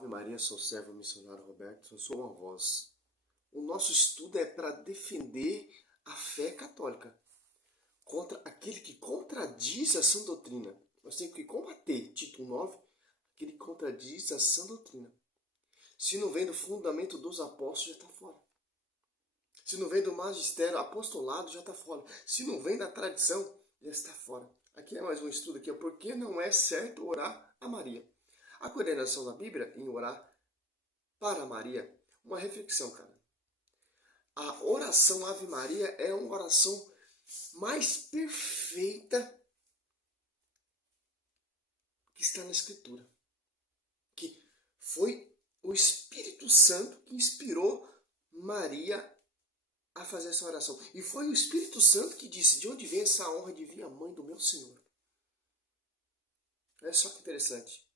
Salve Maria, sou o servo missionário Roberto, eu sou uma voz. O nosso estudo é para defender a fé católica contra aquele que contradiz a sã doutrina. Nós temos que combater, Tito 9, aquele que contradiz a sã doutrina. Se não vem do fundamento dos apóstolos, já está fora. Se não vem do magistério apostolado, já está fora. Se não vem da tradição, já está fora. Aqui é mais um estudo aqui, por que não é certo orar a Maria? A coordenação da Bíblia em orar para Maria, uma reflexão, cara. A oração Ave Maria é uma oração mais perfeita que está na Escritura. Que foi o Espírito Santo que inspirou Maria a fazer essa oração. E foi o Espírito Santo que disse, de onde vem essa honra de vir a mãe do meu Senhor? Olha só que interessante.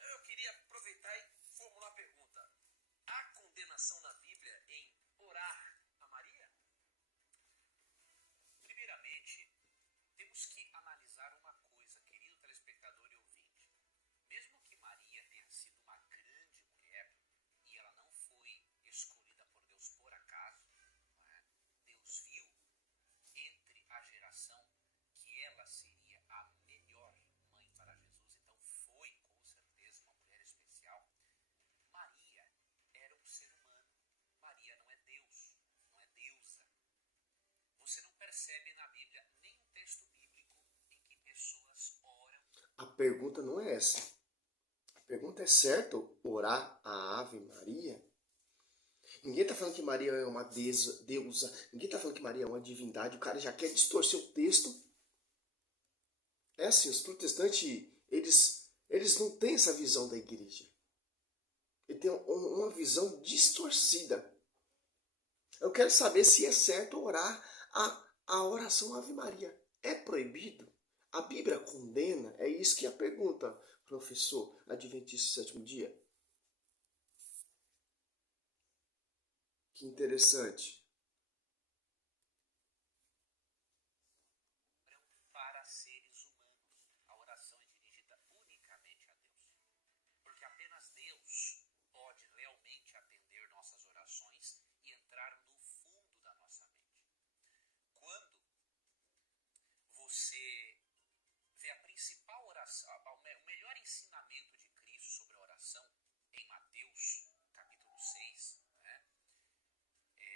Eu queria aproveitar e formular a pergunta. Há condenação na Bíblia em orar a Maria? Primeiramente, temos que analisar uma coisa, querido telespectador e ouvinte. Mesmo que Maria tenha sido uma grande mulher e ela não foi escolhida por Deus por acaso, não é? Deus viu entre a geração que ela seria a melhor mãe para Jesus, então foi com certeza uma mulher especial. Maria era um ser humano. Maria não é Deus, não é deusa. Você não percebe na Bíblia nenhum texto bíblico em que pessoas oram. A pergunta não é essa. A pergunta é certo orar a Ave Maria? Ninguém está falando que Maria é uma deusa. Ninguém está falando que Maria é uma divindade. O cara já quer distorcer o texto. É assim, os protestantes, eles não têm essa visão da igreja. Eles têm uma visão distorcida. Eu quero saber se é certo orar a oração Ave Maria. É proibido? A Bíblia condena? É isso que é a pergunta, professor adventista do sétimo dia. Que interessante. Para seres humanos. A oração é dirigida unicamente a Deus. Porque apenas Deus pode realmente atender nossas orações e entrar no fundo da nossa mente. Quando você vê a principal oração, o melhor ensinamento de Cristo sobre a oração, em Mateus, capítulo 6, né?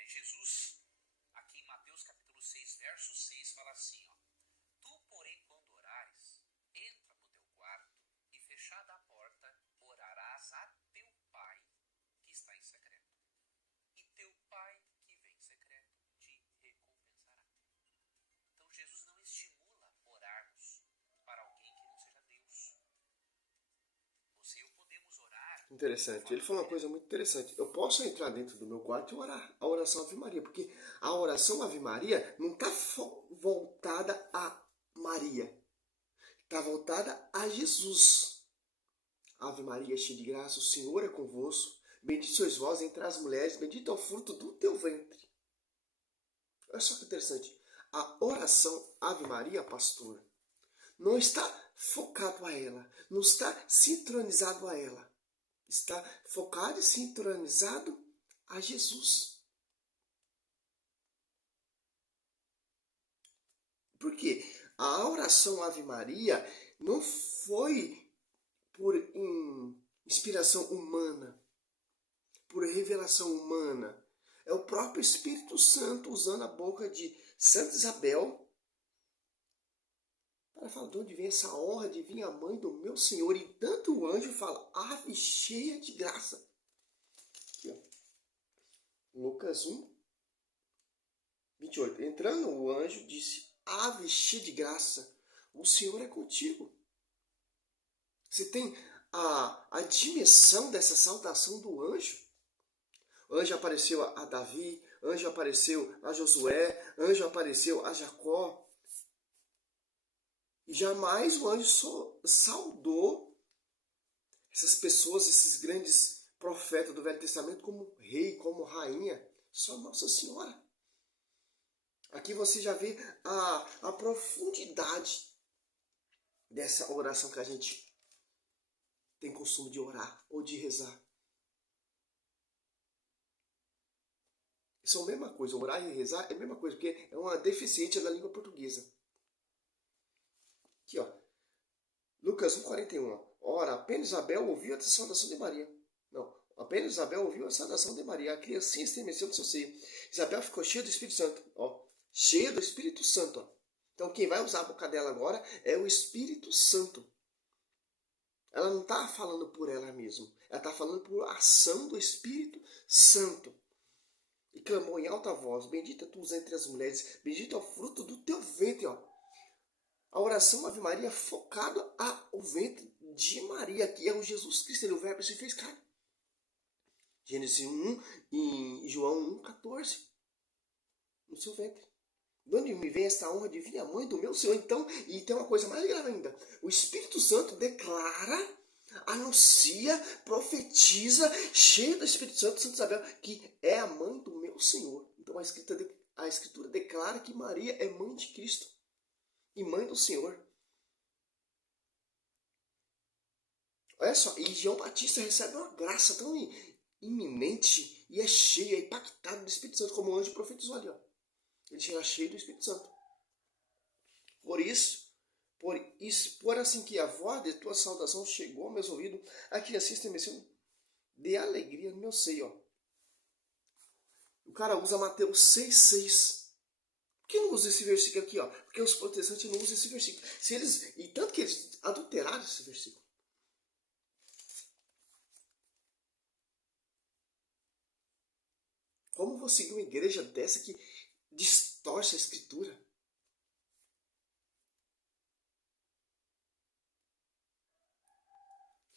Jesus, aqui em Mateus, capítulo 6, verso 6, fala assim, ó. Tu, porém, quando orares, entra no teu quarto e, fechada a porta, orarás a teu Pai que está em secreto. E teu Pai que vem em secreto te recompensará. Então Jesus não estimula orarmos para alguém que não seja Deus. Você e eu podemos orar. Interessante. Ele falou uma coisa muito interessante. Eu posso entrar dentro do meu quarto e orar a oração Ave Maria, porque a oração Ave Maria não está voltada a Maria. Está voltada a Jesus. Ave Maria, cheia de graça, o Senhor é convosco. Bendito sois vós entre as mulheres, bendito é o fruto do teu ventre. Olha só que interessante. A oração Ave Maria, pastor, não está focado a ela, não está sintonizado a ela. Está focado e sintonizado a Jesus. Por quê? A oração Ave Maria não foi por inspiração humana, por revelação humana. É o próprio Espírito Santo usando a boca de Santa Isabel para falar de onde vem essa honra de vir a mãe do meu Senhor. E tanto o anjo fala, ave cheia de graça. Aqui, ó. Lucas 1, 28. Entrando o anjo, disse, ave cheia de graça, o Senhor é contigo. Você tem a dimensão dessa saudação do anjo. O anjo apareceu a Davi, anjo apareceu a Josué, anjo apareceu a Jacó. E jamais o anjo saudou essas pessoas, esses grandes profetas do Velho Testamento como rei, como rainha. Só Nossa Senhora. Aqui você já vê a profundidade dessa oração que a gente tem tem costume de orar ou de rezar. São a mesma coisa, orar e rezar é a mesma coisa, porque é uma deficiência da língua portuguesa. Aqui, ó. Lucas 1,41. Ora, apenas Isabel ouviu a saudação de Maria. Não, apenas Isabel ouviu a saudação de Maria. A criancinha estremeceu do seu seio. Isabel ficou cheia do Espírito Santo. Ó, cheia do Espírito Santo. Ó. Então quem vai usar a boca dela agora é o Espírito Santo. Ela não está falando por ela mesma. Ela está falando por ação do Espírito Santo. E clamou em alta voz: bendita tu entre as mulheres, bendito é o fruto do teu ventre. Ó. A oração Ave Maria é focada ao ventre de Maria, que é o Jesus Cristo. Ele, o Verbo se fez carne. Gênesis 1 e João 1,14. No seu ventre. De onde me vem esta honra divina, mãe do meu Senhor? Então, e tem uma coisa mais grave ainda. O Espírito Santo declara, anuncia, profetiza, cheio do Espírito Santo, Santa Isabel, que é a mãe do meu Senhor. Então a Escritura declara que Maria é mãe de Cristo e mãe do Senhor. Olha só, e João Batista recebe uma graça tão iminente e é cheio, é impactado do Espírito Santo, como o anjo profetizou ali. Ó. Ele chega cheio do Espírito Santo. Por assim que a voz de tua saudação chegou ao meus ouvidos, a criança estremeceu de alegria no meu seio. Ó. O cara usa Mateus 6,6. Por que não usa esse versículo aqui? Ó? Porque os protestantes não usam esse versículo. E tanto que eles adulteraram esse versículo. Como vou seguir uma igreja dessa que distorce a Escritura?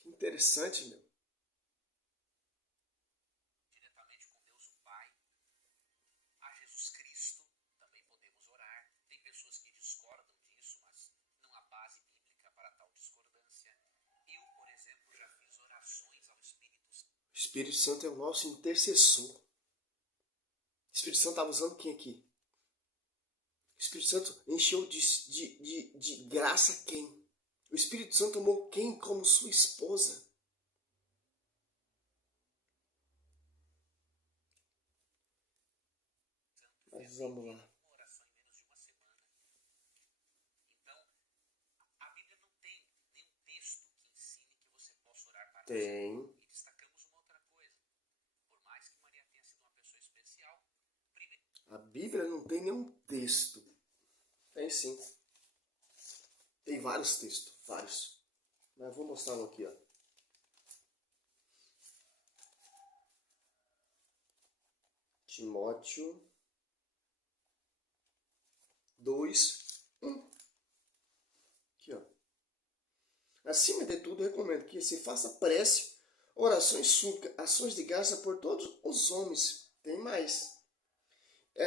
Que interessante, meu. Diretamente com Deus o Pai, a Jesus Cristo, também podemos orar. Tem pessoas que discordam disso, mas não há base bíblica para tal discordância. Eu, por exemplo, já fiz orações ao Espírito Santo. O Espírito Santo é o nosso intercessor. O Espírito Santo estava usando quem aqui? O Espírito Santo encheu de graça quem? O Espírito Santo tomou quem como sua esposa? Mas vamos lá. Uma oração em menos de uma semana. Então, a Bíblia não tem nenhum texto que ensine que você possa orar para Tem. você. E destacamos uma outra coisa. Por mais que Maria tenha sido uma pessoa especial, A Bíblia não tem nenhum texto. Tem sim. Tem vários textos. Vários. Mas eu vou mostrar um aqui, ó. Timóteo 2:1. Aqui, ó. Acima de tudo, recomendo que se faça prece, orações, súplica, ações de graça por todos os homens. Tem mais.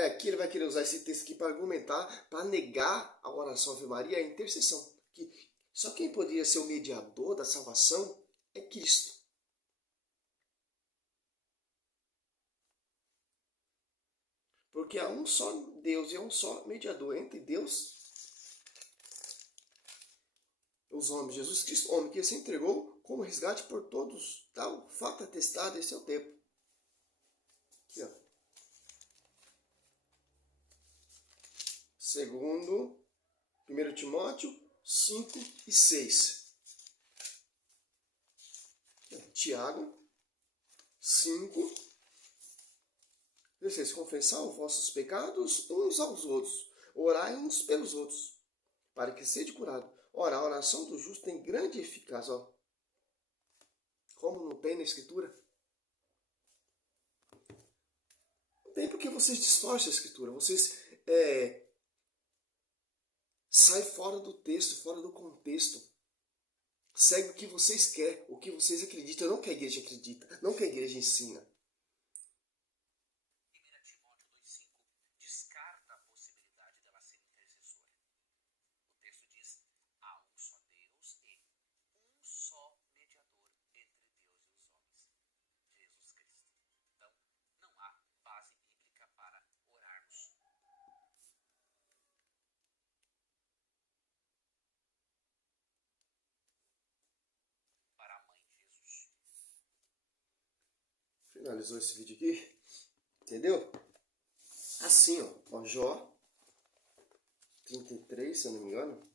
Aqui ele vai querer usar esse texto aqui para argumentar, para negar a oração Ave Maria, a intercessão. Que só quem poderia ser o mediador da salvação é Cristo. Porque há um só Deus e há um só mediador entre Deus e os homens. Jesus Cristo, homem que se entregou como resgate por todos. Tal fato atestado, esse é o tempo. Aqui, ó. Segundo 1 Timóteo 5:6. Tiago 5. 16. Confessar os vossos pecados uns aos outros. Orai uns pelos outros, para que sede curado. Ora, a oração do justo tem grande eficácia. Ó. Como não tem na Escritura? Não tem porque vocês distorcem a Escritura. Vocês saem fora do texto, fora do contexto. Segue o que vocês querem, o que vocês acreditam, não o que a igreja acredita, não o que a igreja ensina. 1 Timóteo 2,5 descarta a possibilidade dela ser intercessora. O texto diz: há um só Deus e um só mediador entre Deus e os homens, Jesus Cristo. Então, não há base bíblica para orarmos. Para a mãe de Finalizou esse vídeo aqui. Entendeu? Assim, ó. Jó 33, se eu não me engano.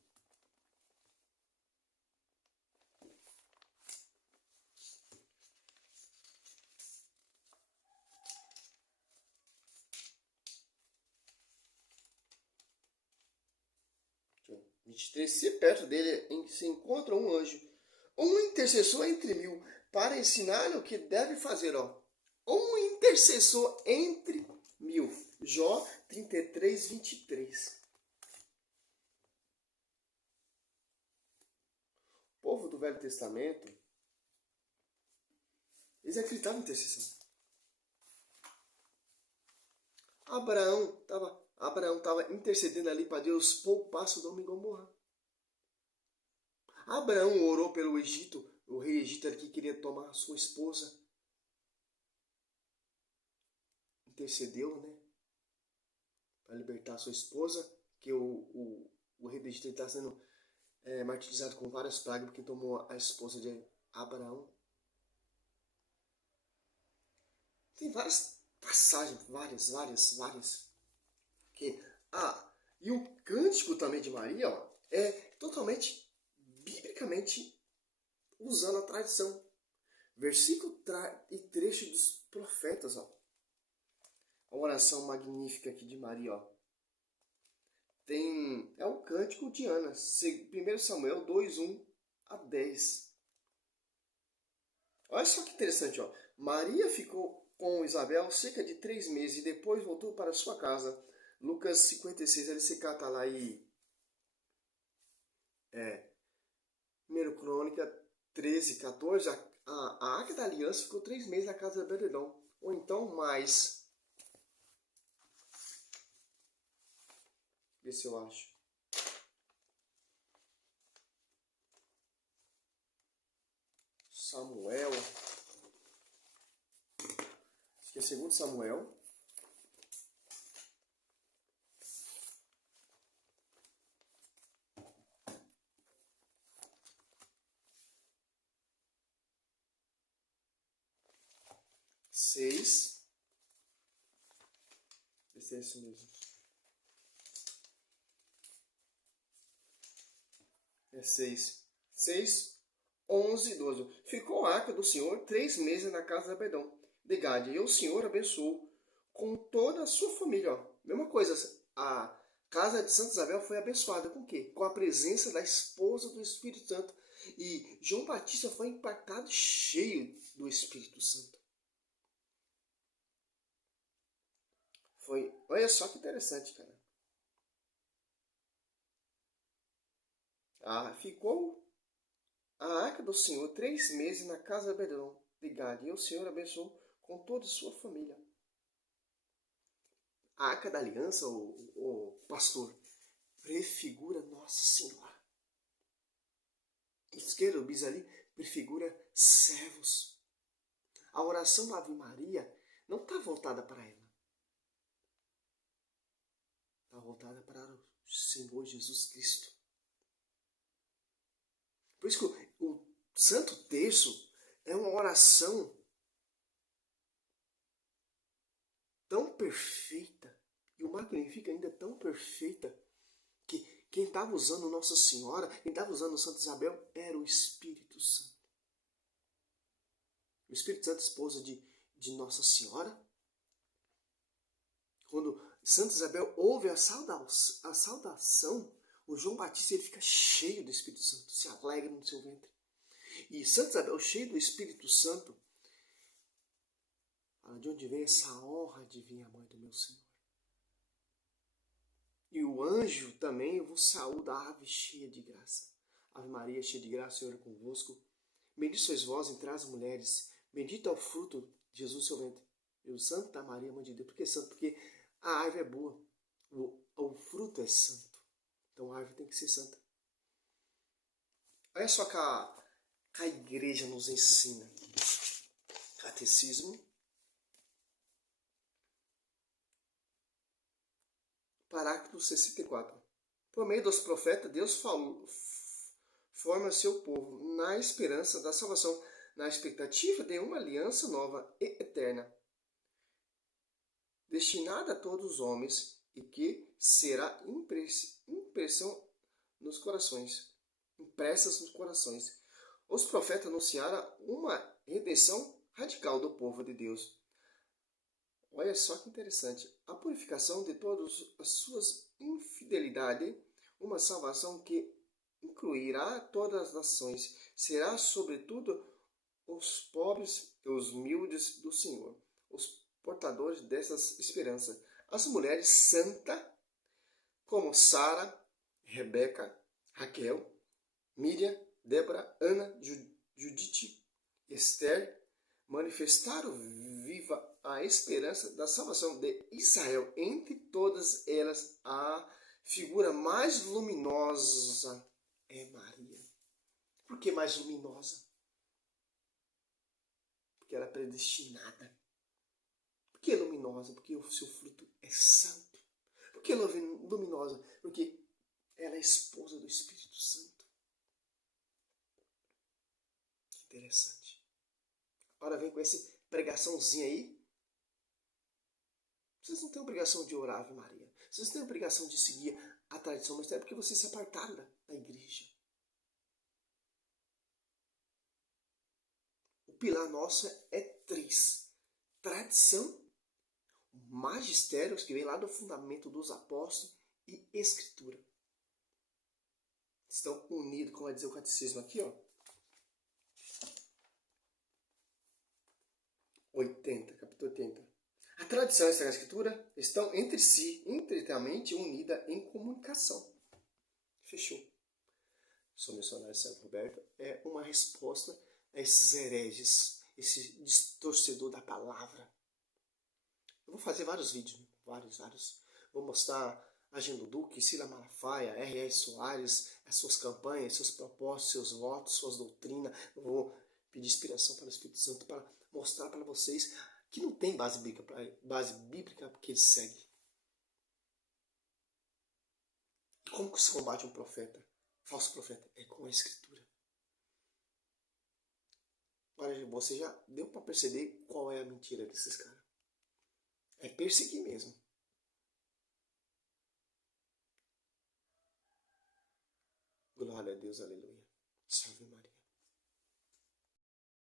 Deixa eu ver. 23. Se perto dele se encontra um anjo, um intercessor entre mil, para ensinar-lhe o que deve fazer, ó. Um intercessor entre mil. Jó 33, 23. O povo do Velho Testamento, eles acreditavam em intercessão. Abraão estava intercedendo ali para Deus poupar Sodoma e Gomorra. Abraão orou pelo Egito, o rei egípcio que queria tomar sua esposa. Intercedeu, né? Para libertar sua esposa, que o rei do Egito está sendo martirizado com várias pragas porque tomou a esposa de Abraão. Tem várias passagens, várias. E o cântico também de Maria, ó, é totalmente biblicamente usando a tradição. Versículo e trecho dos profetas, ó. A oração magnífica aqui de Maria, ó. É o cântico de Ana, 1 Samuel 2, 1 a 10. Olha só que interessante, ó. Maria ficou com Isabel cerca de 3 meses e depois voltou para sua casa. Lucas 56, LCK tá lá e 1 Crônica 13, 14. A Arca da Aliança ficou 3 meses na casa de Obed-edom. Ou então mais. Vê se eu acho. Samuel. Acho que é 2 Samuel. Seis. Vê se é isso mesmo. É 6. 6, 11, 12. Ficou a arca do Senhor 3 meses na casa de Obed-edom de Gade. E o Senhor abençoou com toda a sua família. Ó. Mesma coisa, a casa de Santa Isabel foi abençoada com o quê? Com a presença da esposa do Espírito Santo. E João Batista foi impactado cheio do Espírito Santo. Olha só que interessante, cara. Ficou a arca do Senhor 3 meses na casa de Obed-edom de Gade. E o Senhor abençoou com toda a sua família. A Arca da Aliança, o pastor, prefigura Nossa Senhora. Os querubins ali prefigura servos. A oração da Ave Maria não está voltada para ela. Está voltada para o Senhor Jesus Cristo. Por isso que o Santo Terço é uma oração tão perfeita, e o Magnificat ainda é tão perfeita, que quem estava usando Nossa Senhora, quem estava usando Santa Isabel, era o Espírito Santo. O Espírito Santo, esposa de Nossa Senhora. Quando Santa Isabel ouve a saudação, o João Batista ele fica cheio do Espírito Santo, se alegra no seu ventre. E Santa Isabel, cheio do Espírito Santo, fala: de onde vem essa honra de vir a mãe do meu Senhor? E o anjo também vos saúda, ave cheia de graça. Ave Maria, cheia de graça, o Senhor é convosco. Bendito sois vós entre as mulheres, bendito é o fruto de Jesus, seu ventre. E o Santa Maria, mãe de Deus. Por que santo? Porque a árvore é boa, o fruto é santo. Então a árvore tem que ser santa. Olha só que a igreja nos ensina. Catecismo. Parágrafo 64. Por meio dos profetas, Deus forma seu povo na esperança da salvação, na expectativa de uma aliança nova e eterna, destinada a todos os homens e que será impressas nos corações. Os profetas anunciaram uma redenção radical do povo de Deus. Olha só que interessante. A purificação de todas as suas infidelidades, uma salvação que incluirá todas as nações, será sobretudo os pobres e os humildes do Senhor, os portadores dessas esperanças. As mulheres santas, como Sara, Rebeca, Raquel, Miriam, Débora, Ana, Judite, Esther, manifestaram viva a esperança da salvação de Israel. Entre todas elas, a figura mais luminosa é Maria. Por que mais luminosa? Porque ela é predestinada. Por que luminosa? Porque o seu fruto é santo. Por que luminosa? Porque ela é esposa do Espírito Santo. Interessante. Agora vem com essa pregaçãozinha aí. Vocês não têm obrigação de orar Ave Maria. Vocês não têm obrigação de seguir a tradição, mas é porque vocês se apartaram da igreja. O pilar nosso é 3. Tradição, magistérios, que vem lá do fundamento dos apóstolos, e escritura. Estão unidos, como vai dizer o catecismo aqui, ó. 80, capítulo 80. A tradição e a Sagrada Escritura estão entre si, intrinsecamente unidas em comunicação. Fechou. Sou missionário Sérgio Roberto. É uma resposta a esses hereges, esse distorcedor da palavra. Eu vou fazer vários vídeos, vários. Vou mostrar Agenda Duque, Cila Malafaia, R.R. Soares, as suas campanhas, seus propósitos, seus votos, suas doutrinas. Eu vou pedir inspiração para o Espírito Santo para mostrar para vocês que não tem base bíblica porque ele segue. Como que se combate um profeta, falso profeta? É com a Escritura. Agora você já deu para perceber qual é a mentira desses caras. É perseguir mesmo. Glória a Deus, aleluia. Salve Maria.